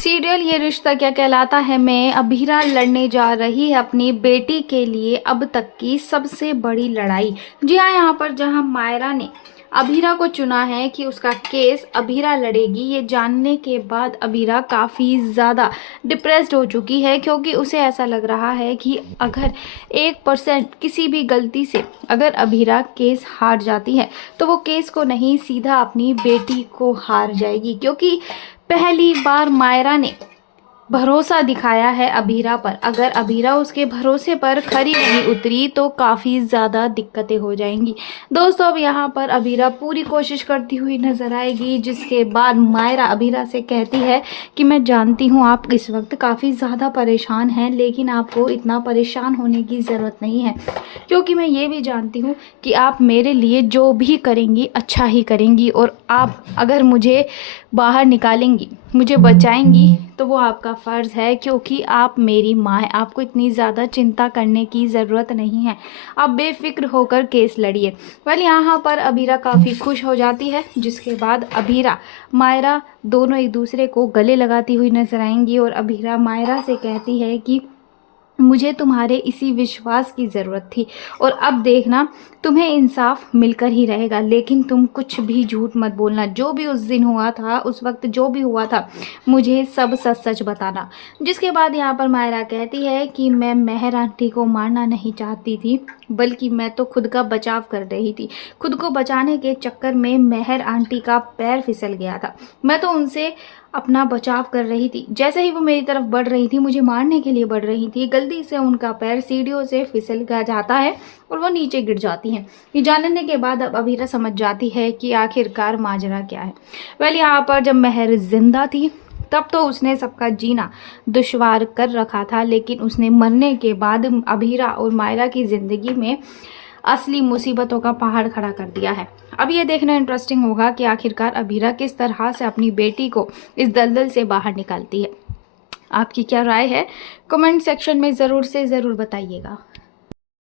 Serial ये रिश्ता क्या कहलाता है में अभीरा लड़ने जा रही है अपनी बेटी के लिए अब तक की सबसे बड़ी लड़ाई। जी हाँ, यहाँ पर जहाँ मायरा ने अभीरा को चुना है कि उसका केस अभीरा लड़ेगी, ये जानने के बाद अभीरा काफ़ी ज़्यादा डिप्रेस्ड हो चुकी है, क्योंकि उसे ऐसा लग रहा है कि अगर 1% किसी भी गलती से अगर अभीरा केस हार जाती है तो वो केस को नहीं, सीधा अपनी बेटी को हार जाएगी। क्योंकि पहली बार मायरा ने भरोसा दिखाया है अभीरा पर, अगर अभीरा उसके भरोसे पर खरी नहीं उतरी तो काफ़ी ज़्यादा दिक्कतें हो जाएंगी। दोस्तों, अब यहाँ पर अभीरा पूरी कोशिश करती हुई नजर आएगी, जिसके बाद मायरा अभीरा से कहती है कि मैं जानती हूँ आप इस वक्त काफ़ी ज़्यादा परेशान हैं, लेकिन आपको इतना परेशान होने की ज़रूरत नहीं है, क्योंकि मैं ये भी जानती हूँ कि आप मेरे लिए जो भी करेंगी अच्छा ही करेंगी, और आप अगर मुझे बाहर निकालेंगी, मुझे बचाएंगी, तो वो आपका फ़र्ज़ है, क्योंकि आप मेरी माँ हैं। आपको इतनी ज़्यादा चिंता करने की ज़रूरत नहीं है, आप बेफिक्र होकर केस लड़िए। वेल, यहाँ पर अभीरा काफ़ी खुश हो जाती है, जिसके बाद अभीरा मायरा दोनों एक दूसरे को गले लगाती हुई नजर आएंगी, और अभीरा मायरा से कहती है कि मुझे तुम्हारे इसी विश्वास की ज़रूरत थी, और अब देखना तुम्हें इंसाफ मिलकर ही रहेगा, लेकिन तुम कुछ भी झूठ मत बोलना। जो भी उस दिन हुआ था, उस वक्त जो भी हुआ था, मुझे सब सच सच बताना। जिसके बाद यहाँ पर मायरा कहती है कि मैं मेहर आंटी को मारना नहीं चाहती थी, बल्कि मैं तो खुद का बचाव कर रही थी। खुद को बचाने के चक्कर में मेहर आंटी का पैर फिसल गया था, मैं तो उनसे अपना बचाव कर रही थी। जैसे ही वो मेरी तरफ बढ़ रही थी, मुझे मारने के लिए बढ़ रही थी, गलती से उनका पैर सीढ़ियों से फिसल जाता है और वो नीचे गिर जाती हैं। ये जानने के बाद अब अभीरा समझ जाती है कि आखिरकार माजरा क्या है। वेल, यहाँ पर जब मेहर जिंदा थी तब तो उसने सबका जीना दुश्वार कर रखा था, लेकिन उसने मरने के बाद अभीरा और मायरा की ज़िंदगी में असली मुसीबतों का पहाड़ खड़ा कर दिया है। अब ये देखना इंटरेस्टिंग होगा कि आखिरकार अभीरा किस तरह से अपनी बेटी को इस दलदल से बाहर निकालती है। आपकी क्या राय है? कमेंट सेक्शन में ज़रूर से ज़रूर बताइएगा।